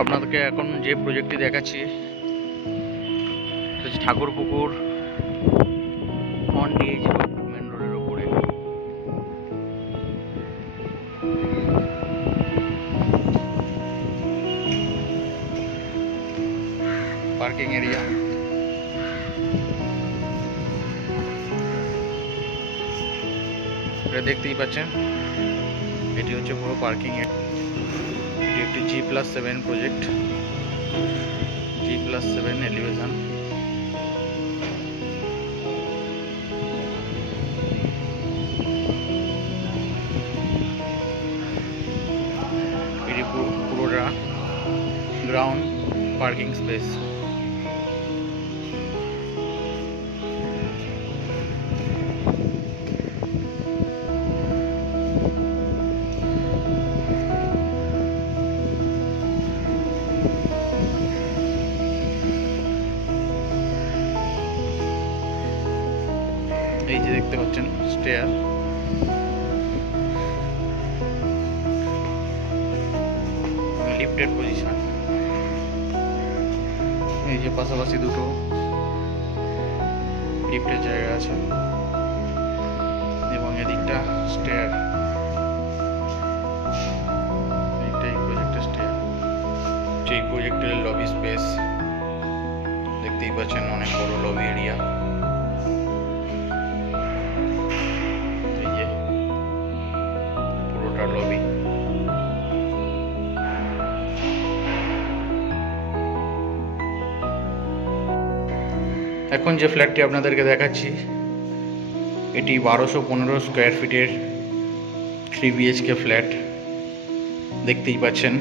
আপনাদেরকে এখন যে প্রজেক্টটি দেখাচ্ছি সেটা হচ্ছে Thakurpukur on DH road, main রোডের উপরে। পার্কিং এরিয়া, এটা দেখতেই পাচ্ছেন। এটি হচ্ছে পুরো পার্কিং এরিয়া। এটি একটি G+7 প্রজেক্ট, G+7 এলিভেশন। এটি পুরোটা গ্রাউন্ড পার্কিং স্পেস। এই যে দেখতে পাচ্ছেন স্টেয়ার, লিফটেড পজিশন। এই যে পাশাপাশি দুটো লিফটের জায়গা আছে এবং এদিকটা স্টেয়ার। এই প্রজেক্টের স্টেয়ার, এই প্রজেক্টের লবি স্পেস দেখতেই পাচ্ছেন, অনেক বড় লবি এরিয়া। এই যে পুরোটা লবি। এখন যে ফ্ল্যাটটি আপনাদেরকে দেখাচ্ছি এটি 1215 স্কোয়ার ফিটের 3 BHK ফ্ল্যাট। দেখতেই পাচ্ছেন,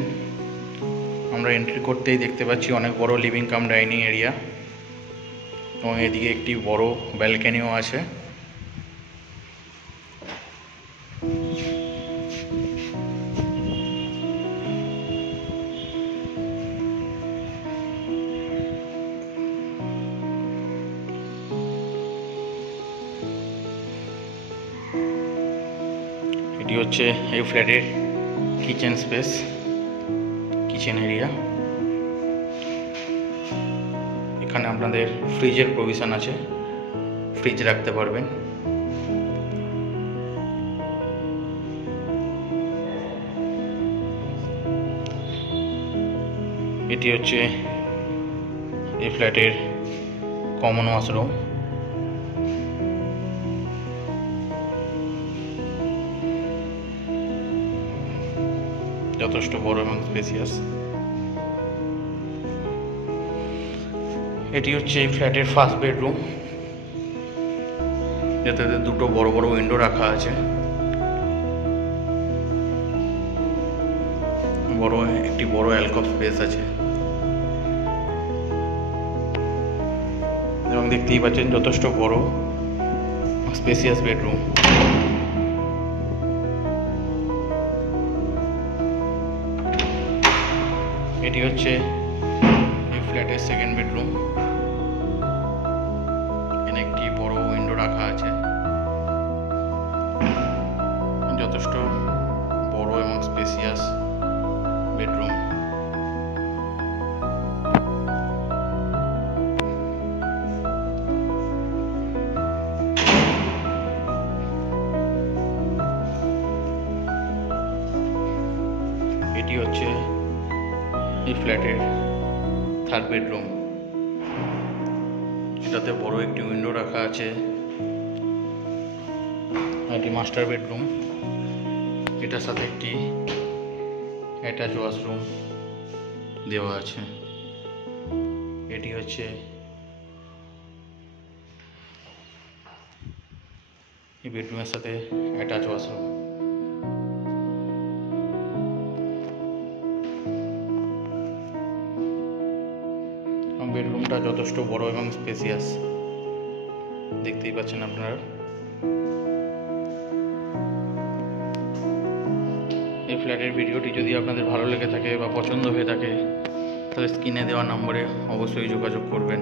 আমরা এন্ট্রি করতেই দেখতে পাচ্ছি অনেক বড় লিভিং কাম ডাইনিং এরিয়া এবং এদিকে একটি বড় ব্যালকনিও আছে। এটি হচ্ছে এই ফ্ল্যাটের কিচেন স্পেস, কিচেন এরিয়া। এখানে আপনাদের ফ্রিজের প্রভিশন আছে, ফ্রিজ রাখতে পারবেন। এটি হচ্ছে এই ফ্ল্যাটের কমন ওয়াশরুম। যথেষ্ট বড় এবং স্পেসিয়াস। এটি হচ্ছে এই ফ্ল্যাটের ফার্স্ট বেডরুম, যাতে দুটো বড় বড় উইন্ডো রাখা আছে, একটি বড় অ্যালকভ স্পেস আছে এবং দেখতেই পাচ্ছেন যথেষ্ট বড় স্পেসিয়াস বেডরুম। এটি হচ্ছে এই ফ্ল্যাটের সেকেন্ড বেডরুম। এখানে একটি বড় উইন্ডো রাখা আছে, যথেষ্ট বড় এবং স্পেসিয়াস বেডরুম। এটি হচ্ছে এই ফ্ল্যাটের থার্ড বেডরুম। এটাতে বড় একটি উইন্ডো রাখা আছে। এটি মাস্টার বেডরুম, এটার সাথে একটি অ্যাটাচ ওয়াশরুম দেওয়া আছে। এটি হচ্ছে এই বেডরুমের সাথে অ্যাটাচ ওয়াশরুম। বেডরুমটা যথেষ্ট বড় এবং স্পেসিয়াস, দেখতেই পাচ্ছেন আপনারা। এই ফ্ল্যাটের ভিডিওটি যদি আপনাদের ভালো লেগে থাকে বা পছন্দ হয়ে থাকে তাহলে স্ক্রিনে দেওয়া নম্বরে অবশ্যই যোগাযোগ করবেন।